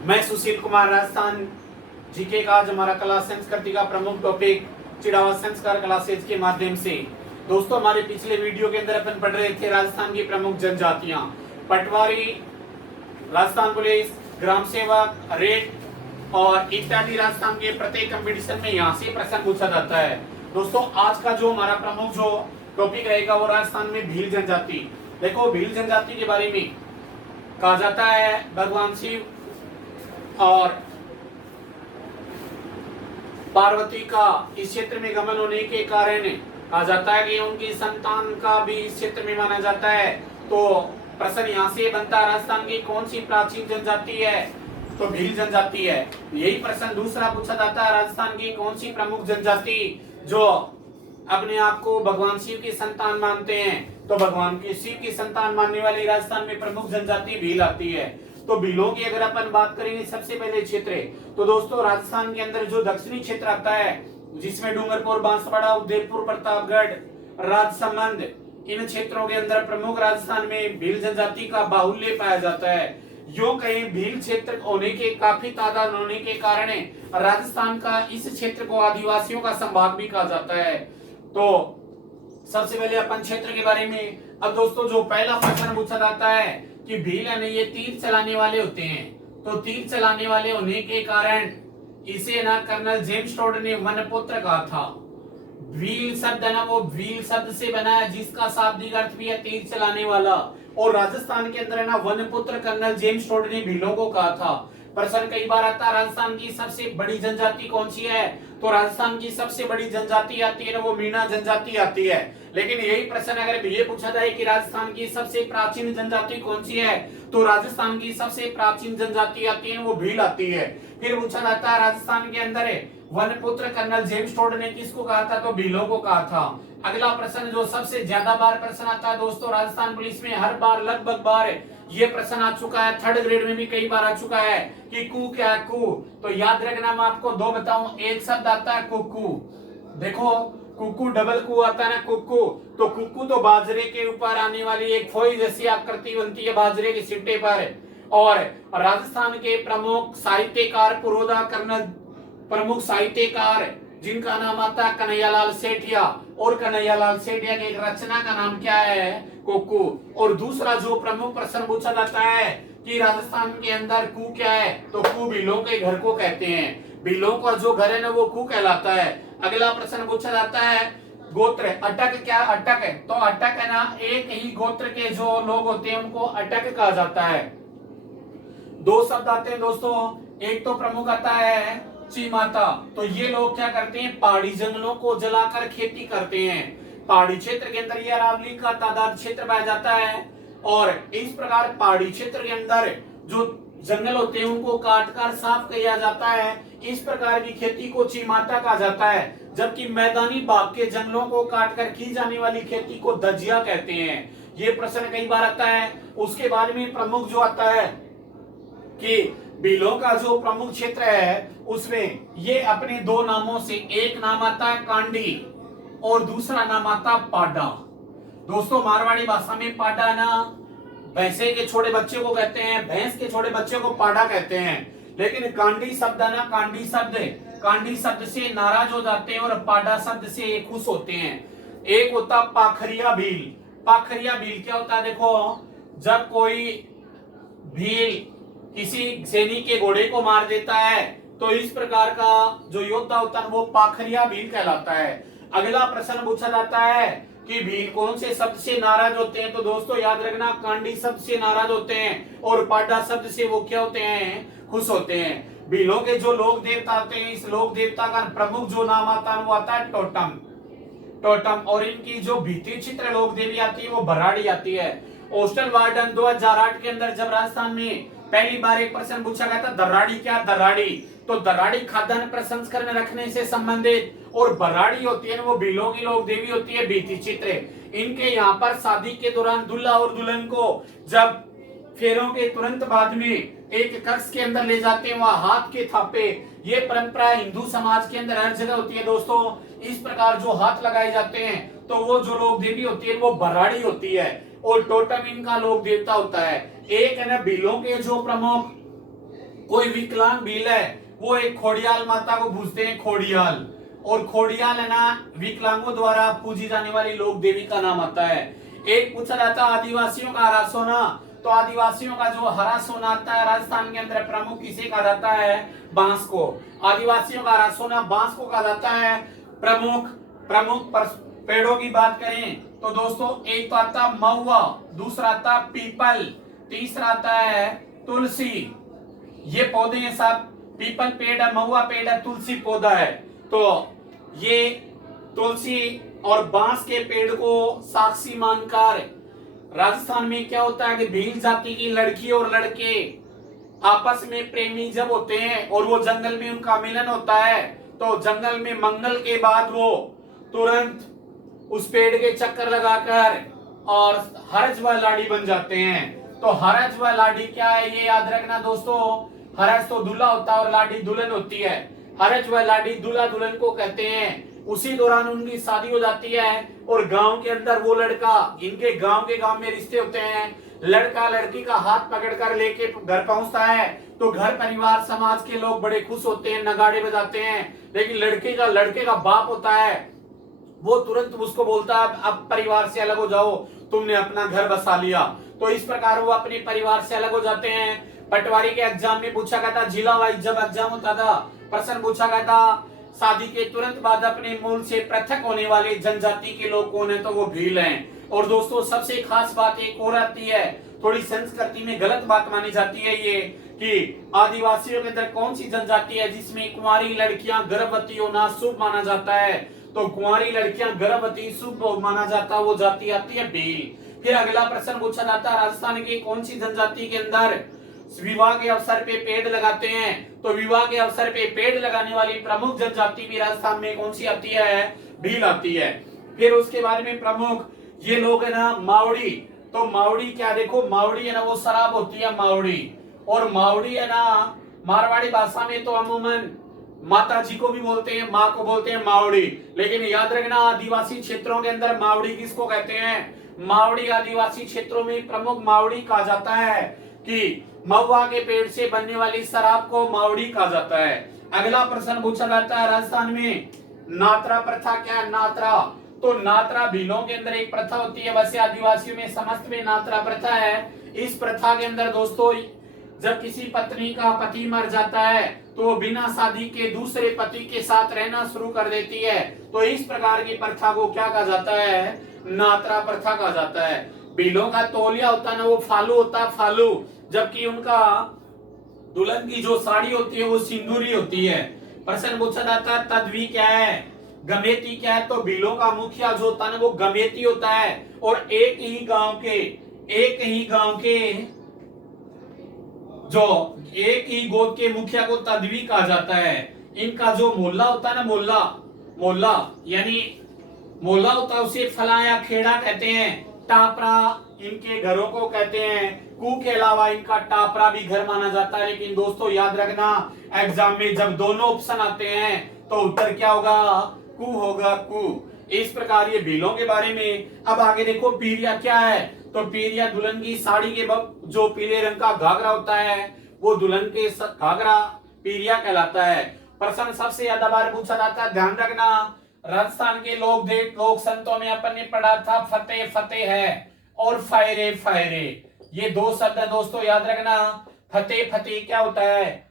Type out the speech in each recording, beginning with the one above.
मैं सुशील कुमार। राजस्थान जीके का आज हमारा कला संस्कृति का प्रमुख टॉपिक चिड़ावा संस्कार क्लासेज के माध्यम से। दोस्तों, हमारे पिछले वीडियो के अंदर अपन पढ़ रहे थे राजस्थान की प्रमुख जनजातियां, पटवारी, राजस्थान पुलिस, ग्राम सेवक, रेड और इत्यादि। राजस्थान के प्रत्येक कंपटीशन में यहाँ से प्रश्न पूछा जाता है। दोस्तों, आज का जो हमारा प्रमुख जो टॉपिक रहेगा वो राजस्थान में भील जनजाति। देखो, भील जनजाति के बारे में कहा जाता है भगवान शिव और पार्वती का इस क्षेत्र में गमन होने के कारण कहा जाता है कि उनकी संतान का भी इस क्षेत्र में माना जाता है। तो प्रश्न यहाँ से बनता है, राजस्थान की कौन सी प्राचीन जनजाति है? तो भील जनजाति है। यही प्रश्न दूसरा पूछा जाता है, राजस्थान की कौन सी प्रमुख जनजाति जो अपने आप को भगवान शिव की संतान मानते हैं? तो भगवान के शिव की संतान मानने वाली राजस्थान में प्रमुख जनजाति भील आती है। तो भीलों की अगर अपन बात करेंगे सबसे पहले क्षेत्र, तो दोस्तों राजस्थान के अंदर जो दक्षिणी क्षेत्र आता है जिसमें डूंगरपुर, बांसवाड़ा, उदयपुर, प्रतापगढ़, राजसमंद, इन क्षेत्रों के अंदर प्रमुख राजस्थान में भील जनजाति का बाहुल्य पाया जाता है। यो कहीं भील क्षेत्र होने के काफी तादाद होने के कारण राजस्थान का इस क्षेत्र को आदिवासियों का संभाग भी कहा जाता है। तो सबसे पहले अपन क्षेत्र के बारे में, अब दोस्तों जो पहला प्रश्न पूछा जाता है कि भील यानी ये तीर चलाने वाले होते हैं। तो तीर चलाने वाले होने के कारण इसे ना कर्नल जेम्स टोड ने वनपुत्र कहा था। व्हील शब्द है ना, वो व्हील शब्द से बना है जिसका शाब्दिक अर्थ भी है तीर चलाने वाला। और राजस्थान के अंदर है ना वनपुत्र कर्नल जेम्स टोड ने भीलों को कहा था। प्रश्न कई बार आता है, राजस्थान की सबसे बड़ी जनजाति कौन सी है? तो राजस्थान की सबसे बड़ी जनजाति आती है ना, वो मीणा जनजाति आती है। लेकिन यही प्रश्न अगर ये पूछा जाए कि राजस्थान की सबसे प्राचीन जनजाति कौन सी है, तो राजस्थान की सबसे प्राचीन जनजाति आती है वो भील आती है। फिर पूछा जाता है राजस्थान के अंदर वनपुत्र कर्नल जेम्स टोड ने किसको कहा था? तो भीलों को कहा था। अगला प्रश्न जो सबसे ज्यादा बार प्रश्न आता है दोस्तों राजस्थान पुलिस में, हर बार लगभग बार ये प्रश्न आ चुका है, थर्ड ग्रेड में भी कई बार आ चुका है कि कू क्या है? कू। तो याद रखना, मैं आपको दो बताऊं। एक शब्द आता है कुक्कू, देखो कुक्कू, डबल कू आता है ना कुक्कू। तो कुक्कू तो बाजरे के ऊपर आने वाली एक फोई जैसी आकृति बनती है बाजरे के सिट्टे पर। और राजस्थान के प्रमुख साहित्यकार पुरोधा कर्नल, प्रमुख साहित्यकार जिनका नाम आता है कन्हैयालाल सेठिया, और कन्हैयालाल सेठिया की एक रचना का नाम क्या है? कुक्कू। और दूसरा जो प्रमुख प्रश्न पूछा जाता है कि राजस्थान के अंदर कू क्या है? तो कू भीलों के घर को कहते हैं। भीलों का जो घर है ना वो कू कहलाता है। अगला प्रश्न पूछा जाता है गोत्र, अटक क्या? अटक है तो अटक है ना, एक ही गोत्र के जो लोग होते हैं उनको अटक कहा जाता है। दो शब्द आते हैं दोस्तों, एक तो प्रमुख आता है चीमाता। तो ये लोग क्या करते हैं? पहाड़ी जंगलों को जलाकर खेती करते हैं। पहाड़ी क्षेत्र के अंदर ये अरावली का तादाद क्षेत्र पाया जाता है। और इस प्रकार पहाड़ी क्षेत्र के अंदर जो जंगल होते हैं उनको काटकर साफ किया जाता है। इस प्रकार की खेती को चीमाता कहा जाता है। जबकि मैदानी भाग के जंगलों को काटकर की जाने वाली खेती को दजिया कहते हैं। ये प्रश्न कई बार आता है। उसके बाद में प्रमुख जो आता है कि भीलों का जो प्रमुख क्षेत्र है उसमें ये अपने दो नामों से, एक नाम आता है कांडी और दूसरा नाम आता है पाडा। दोस्तों मारवाड़ी भाषा में पाडा ना भैंसे के छोटे बच्चे को कहते हैं, भैंस के छोटे बच्चे को पाडा कहते हैं। लेकिन कांडी शब्द ना, कांडी शब्द से नाराज हो जाते हैं और पाडा शब्द से खुश होते हैं। एक होता पाखरिया भील। पाखरिया भील क्या होता है? देखो, जब कोई भील किसी सैनिक के घोड़े को मार देता है तो इस प्रकार का जो योद्धा होता है वो पाखरिया भील कहलाता है। अगला प्रश्न पूछा जाता है कि भील कौन से शब्द से नाराज होते हैं? तो दोस्तों याद रखना, कांडी शब्द से नाराज होते हैं और पाडा शब्द से वो क्या होते हैं? खुश होते हैं। भीलों के जो लोक देवता आते हैं, इस लोक देवता का प्रमुख जो नाम आता है वो आता है टोटम। टोटम। और इनकी जो भित्ति चित्र लोक देवी आती है वो भराड़ी आती है। पोस्टल वार्डन 2008 के अंदर जब राजस्थान में पहली बार एक प्रश्न पूछा गया था, दर्राड़ी क्या? दर्राड़ी तो दर्राड़ी खाद्यान्न प्रसंस्करण रखने से संबंधित, और बराड़ी होती है वो भीलों की लोक देवी होती है भित्ति चित्र। इनके यहाँ पर शादी के दौरान दूल्हा और दुल्हन को जब फेरों के तुरंत बाद में एक कक्ष के अंदर ले जाते हैं, वहां हाथ के थापे, ये परंपरा हिंदू समाज के अंदर हर जगह होती है दोस्तों। इस प्रकार जो हाथ लगाए जाते हैं तो वो जो लोक देवी होती है वो बराड़ी होती है और टोटम इनका लोक देवता होता है। एक है ना भीलों के जो प्रमुख कोई विकलांग भील है वो एक खोडियाल माता को पूजते हैं, खोडियाल। और खोडियाल है ना विकलांगों द्वारा पूजी जाने वाली लोक देवी का नाम आता है। एक पूछा जाता है आदिवासियों का हरा सोना, तो आदिवासियों का जो हरा सोना आता है राजस्थान के अंदर प्रमुख किसे कहा जाता है? बांस को। आदिवासियों का हरा सोना बांस को कहा जाता है। प्रमुख प्रमुख पेड़ों की बात करें तो दोस्तों एक तो आता महुआ, दूसरा आता पीपल, तीसरा आता है तुलसी। ये पौधे हैं सब, पीपल पेड़ है, महुआ पेड़ है, तुलसी पौधा है। तो ये तुलसी और बांस के पेड़ को साक्षी मानकर राजस्थान में क्या होता है कि भील जाति की लड़की और लड़के आपस में प्रेमी जब होते हैं और वो जंगल में उनका मिलन होता है, तो जंगल में मंगल के बाद वो तुरंत उस पेड़ के चक्कर लगाकर और हरज व लाड़ी बन जाते हैं। तो हरज व लाड़ी क्या है ये याद रखना दोस्तों। हरज तो दूल्हा होता है और लाड़ी दुल्हन होती है। हरज व लाड़ी दूल्हा दुल्हन को कहते हैं। उसी दौरान उनकी शादी हो जाती है और गांव के अंदर वो लड़का, इनके गांव में रिश्ते होते हैं, लड़का लड़की का हाथ पकड़कर लेके घर पहुंचता है, तो घर परिवार समाज के लोग बड़े खुश होते हैं, नगाड़े बजाते हैं। लेकिन लड़के का बाप होता है वो तुरंत उसको बोलता है अब परिवार से अलग हो जाओ, तुमने अपना घर बसा लिया। तो इस प्रकार वो अपने परिवार से अलग हो जाते हैं। पटवारी के एग्जाम में पूछा गया था, जिला वाइज जब एग्जाम होता था प्रश्न पूछा गया था शादी के तुरंत बाद अपने मूल से पृथक होने वाले जनजाति के लोग कौन है, तो वो भील हैं। और दोस्तों सबसे खास बात एक और आती है, थोड़ी संस्कृति में गलत बात मानी जाती है ये कि आदिवासियों के अंदर कौन सी जनजाति है जिसमें कुंवारी लड़कियां गर्भवती होना शुभ माना जाता है। तो कुंवारी लड़कियां गर्भवती शुभ माना जाता है, वो जाति आती है भील। फिर अगला प्रश्न पूछा जाता है राजस्थान की कौन सी जनजाति के अंदर विवाह के अवसर पे पेड़ लगाते हैं, तो विवाह के अवसर पे पेड़ लगाने वाली प्रमुख जनजाति भी राजस्थान में कौन सी आती है? भील आती है। फिर उसके बारे में प्रमुख ये लोग है ना मावड़ी, तो मावड़ी क्या, देखो मावड़ी है ना वो शराब होती है मावड़ी, और मावड़ी है ना मारवाड़ी भाषा में तो अमूमन माता जी को भी बोलते हैं, माँ को बोलते हैं मावड़ी। लेकिन याद रखना आदिवासी क्षेत्रों के अंदर मावड़ी किसको कहते हैं? मावड़ी आदिवासी क्षेत्रों में प्रमुख मावड़ी कहा जाता है कि महुआ के पेड़ से बनने वाली शराब को मावड़ी कहा जाता है। अगला प्रश्न पूछा जाता है राजस्थान में नात्रा प्रथा क्या है? नात्रा, तो नात्रा भीलों के अंदर एक प्रथा होती है, वैसे आदिवासियों में समस्त में नात्रा प्रथा है। इस प्रथा के अंदर दोस्तों जब किसी पत्नी का पति मर जाता है तो वो बिना शादी के दूसरे पति के साथ रहना शुरू कर देती है। तो इस प्रकार की प्रथा को क्या कहा जाता है? नात्रा प्रथा कहा जाता है। भीलों का तौलिया होता है ना वो फालू होता है, फालू, जबकि उनका दुल्हन की जो साड़ी होती है वो सिंदूरी होती है। प्रश्न पूछा जाता है तद्वी क्या है? गमेती क्या है? तो भीलों का मुखिया जो होता है ना वो गमेती होता है, और एक ही गांव के जो एक ही गोद के मुखिया को तद्वी कहा जाता है। इनका जो मोहल्ला होता है ना मोहल्ला यानी मोहल्ला होता है उसे फलाया खेड़ा कहते हैं। टापरा इनके घरों को कहते हैं। कू के अलावा इनका टापरा भी घर माना जाता है। लेकिन दोस्तों याद रखना एग्जाम में जब दोनों ऑप्शन आते हैं तो उत्तर क्या होगा? कू होगा, कू। इस प्रकार ये भीलों के बारे में। अब आगे देखो पीरिया क्या है? तो पीरिया दुल्हन की साड़ी के जो पीले रंग का घाघरा होता है वो दुल्हन के घाघरा पीरिया कहलाता है। प्रश्न सबसे ज्यादा बार पूछा जाता है, ध्यान रखना राजस्थान के लोक संतों में अपन ने पढ़ा था फतेह फतेह है और फायरे फायरे, ये दो शब्द है दोस्तों याद रखना। फतेह फतेह क्या होता है?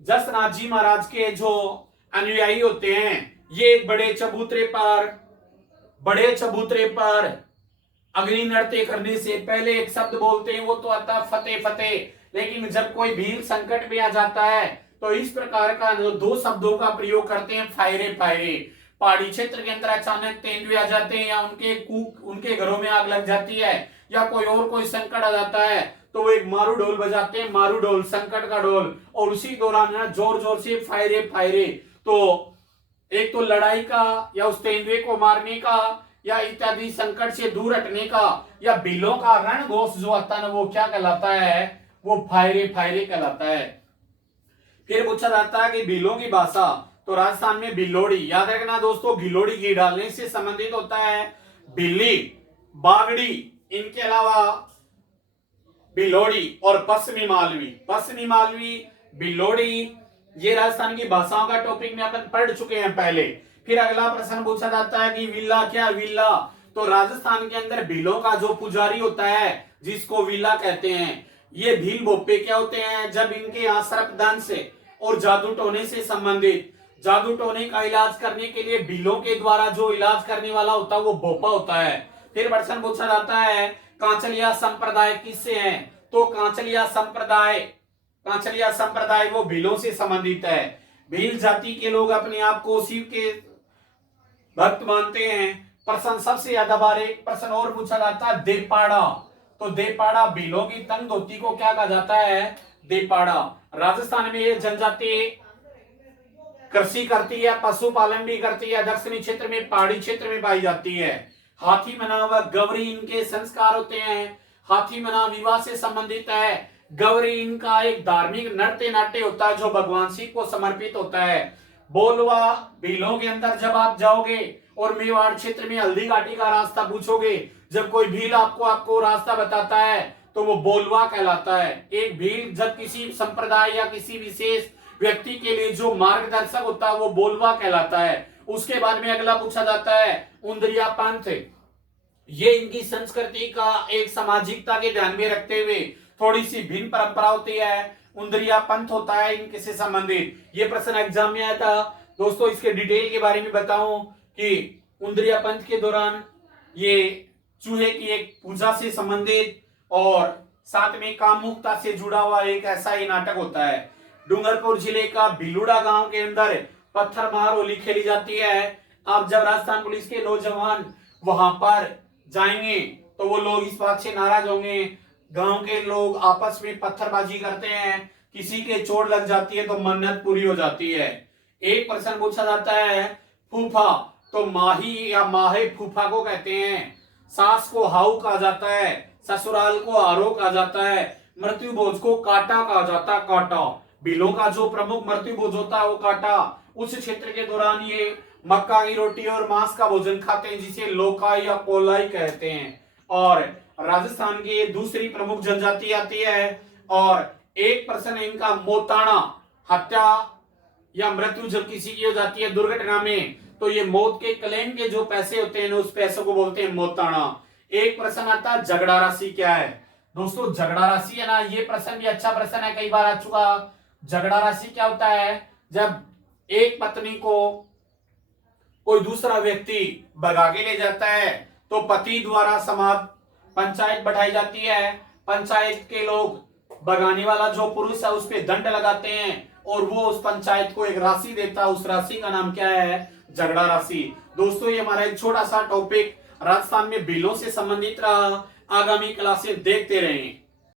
जसनाथ जी महाराज के जो अनुयायी होते हैं ये एक बड़े चबूतरे पर अग्नि नृत्य करने से पहले एक शब्द बोलते हैं, वो तो आता फतेह फतेह। लेकिन जब कोई भील संकट में आ जाता है तो इस प्रकार का दो शब्दों का प्रयोग करते हैं, फायरे फायरे। पहाड़ी क्षेत्र के अंदर अचानक तेंदुए आ जाते हैं या उनके घरों में आग लग जाती है या कोई संकट आ जाता है तो वो एक मारू ढोल बजाते हैं, मारू ढोल संकट का ढोल, और उसी दौरान ना जोर जोर से फायरे फायरे। तो एक तो लड़ाई का या उस तेंदुए को मारने का या इत्यादि संकट से दूर हटने का या बिलों का रणघोष जो आता है ना वो क्या कहलाता है? वो फायरे फायरे कहलाता है। फिर पूछा जाता है कि बिलों की भाषा, तो राजस्थान में बिलोड़ी, याद रखना दोस्तों गिलोड़ी घी डालने से संबंधित होता है। बिल्ली, बागड़ी, इनके अलावा बिलोड़ी और पश्चिमी मालवी बिलोड़ी, ये राजस्थान की भाषाओं का टॉपिक में अपन पढ़ चुके हैं पहले। फिर अगला प्रश्न पूछा जाता है कि विल्ला क्या विल्ला, तो राजस्थान के अंदर भीलों का जो पुजारी होता है जिसको विल्ला कहते हैं, ये भील भोपे क्या होते हैं, जब इनके यहाँ सर्पदंश से और जादू टोने से संबंधित, जादू टोने का इलाज करने के लिए भीलों के द्वारा जो इलाज करने वाला होता है वो भोपा होता है। फिर प्रश्न पूछा जाता है कांचलिया संप्रदाय किससे है, तो कांचलिया संप्रदाय वो भीलों से संबंधित है। भील जाति के लोग अपने आप को शिव के भक्त मानते हैं। प्रश्न सबसे ज्यादा बार एक प्रश्न और पूछा जाता है देपाड़ा, तो देपाड़ा भीलों की तंग धोती को क्या कहा जाता है, देपाड़ा। राजस्थान में ये जनजाति कृषि करती है, पशुपालन भी करती है, दक्षिणी क्षेत्र में पहाड़ी क्षेत्र में पाई जाती है। हाथी मना व गौरी इनके संस्कार होते हैं। हाथी मना विवाह से संबंधित है। गौरी इनका एक धार्मिक नृत्य नाट्य होता है जो भगवान शिव को समर्पित होता है। बोलवा भीलों के अंदर जब आप जाओगे और मेवाड़ क्षेत्र में हल्दी घाटी का रास्ता पूछोगे, जब कोई भील आपको रास्ता बताता है तो वो बोलवा कहलाता है। एक भील जब किसी संप्रदाय या किसी विशेष व्यक्ति के लिए जो मार्गदर्शक होता है वो बोलवा कहलाता है। उसके बाद में अगला पूछा जाता है उंदरिया पंथ, ये इनकी संस्कृति का एक सामाजिकता के ध्यान में रखते हुए थोड़ी सी भिन्न परंपरा होती है। उंदरिया पंथ होता है इनके से संबंधित। ये प्रश्न एग्जाम में आया था दोस्तों। इसके डिटेल के बारे में बताऊं कि उंदरिया पंथ के दौरान ये चूहे की एक पूजा से संबंधित और साथ में कामुकता से जुड़ा हुआ एक ऐसा ही नाटक होता है। डूंगरपुर जिले का भिलुड़ा गांव के अंदर पत्थर मार होली खेली जाती है। अब जब राजस्थान पुलिस के नौजवान वहां पर जाएंगे तो वो लोग इस बात से नाराज होंगे। गांव के लोग आपस में पत्थरबाजी करते हैं, किसी के चोट लग जाती है तो मन्नत पूरी हो जाती है। एक प्रश्न पूछा जाता है फूफा, तो माही या माहे फूफा को कहते हैं। सास को हाउ कहा जाता है, ससुराल को आरो कहा जाता है, मृत्यु भोज को काटा कहा जाता है, काटा। भीलों का जो प्रमुख मृत्यु भोज होता है वो काटा। उस क्षेत्र के दौरान ये मक्का की रोटी और मांस का भोजन खाते हैं जिसे लोकाई या कोलाई कहते हैं। और राजस्थान की दूसरी प्रमुख जनजाति आती है। और एक प्रश्न है इनका मोताना, हत्या या मृत्यु जब किसी की हो जाती है दुर्घटना में तो ये मौत के क्लेम के जो पैसे होते हैं उस पैसों को बोलते हैं मोताना। एक प्रश्न आता है झगड़ा राशि क्या है। दोस्तों झगड़ा राशि है ना, ये प्रश्न भी अच्छा प्रश्न है, कई बार आ चुका। झगड़ा राशि क्या होता है, जब एक पत्नी को कोई दूसरा व्यक्ति भगा के ले जाता है तो पति द्वारा समाज पंचायत बैठाई जाती है। पंचायत के लोग भगाने वाला जो पुरुष है उस पर दंड लगाते हैं और वो उस पंचायत को एक राशि देता है। उस राशि का नाम क्या है, झगड़ा राशि। दोस्तों ये हमारा एक छोटा सा टॉपिक राजस्थान में बिलों से संबंधित रहा। आगामी क्लासेस देखते रहें।